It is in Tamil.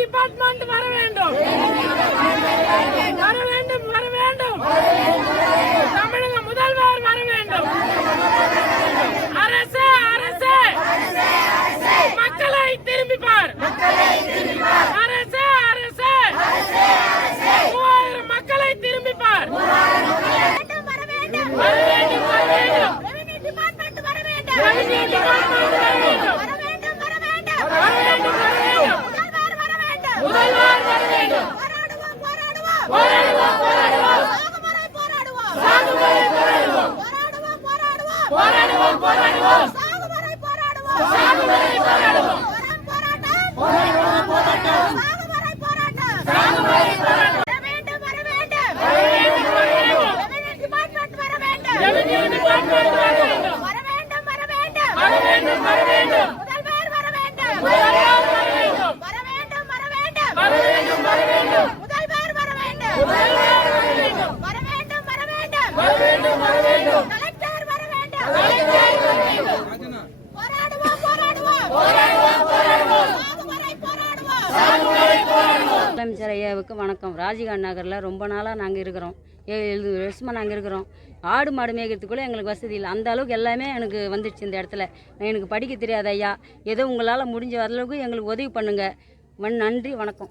டிபார்ட்மெண்ட் வர வேண்டும், வர வேண்டும், வர வேண்டும். தமிழக முதல்வர் வர வேண்டும். அரசு அரசு மக்களை திரும்பி பார். அரசு அரசு 3000 மக்களை திரும்பி பார். வர வேண்டும், வர வேண்டும். ரெவென்யூ டிபார்ட்மெண்ட் வர வேண்டும், ரெவென்யூ டிபார்ட்மெண்ட் வர வேண்டும். வர வேண்டும், வர வேண்டும், வர வேண்டும், வர வேண்டும். முதல்வர் வர வேண்டும், முதல்வர் வர வேண்டும். போராடுவோம், போராடுவோம், போராடுவோம், போராடுவோம். சாகுவரை போராடுவோம், சாகுவரை போராடுவோம். போராடுவோம், போராடுவோம், போராடுவோம், போராடுவோம். சாகுவரை போராடுவோம், சாகுவரை போராடுவோம். போராட்டம், போராட்டம், போராட்டம். சாகுவரை போராட்டம், சாகுவரை போராட்டம். வர வேண்டும், வர வேண்டும், வர வேண்டும், வர வேண்டும். ரெவென்யூ டிபார்ட்மெண்ட் வர வேண்டும், ரெவென்யூ டிபார்ட்மெண்ட் வர வேண்டும். வர வேண்டும், வர வேண்டும், வர வேண்டும், வர வேண்டும். முதல்வர் வர வேண்டும், முதல்வர் வர வேண்டும். வர வேண்டும், வர வேண்டும், வர வேண்டும், வர வேண்டும். முதல்வர் வர வேண்டும், முதல்வர் வர வேண்டும். வர வேண்டும், வர வேண்டும், வர வேண்டும், வர வேண்டும். கலெக்டர் வர வேண்டும், கலெக்டர் வர வேண்டும். போராடுவோம், போராடுவோம், போராடுவோம், போராடுவோம். சாகுவரை போராடுவோம், சாகுவரை போராடுவோம். முதலமைச்சர் ஐயாவுக்கு வணக்கம். ராஜீவ்காந்தி நகரில் ரொம்ப நாளாக நாங்கள் இருக்கிறோம், 7 வருஷமாக நாங்கள் இருக்கிறோம். ஆடு மாடு மேய்க்கிறதுக்குள்ளே எங்களுக்கு வசதி இல்லை. அந்த அளவுக்கு எல்லாமே எனக்கு வந்துடுச்சு இந்த இடத்துல. எனக்கு படிக்க தெரியாத ஐயா, ஏதோ உங்களால் முடிஞ்ச அளவுக்கு எங்களுக்கு உதவி பண்ணுங்கள். நன்றி, வணக்கம்.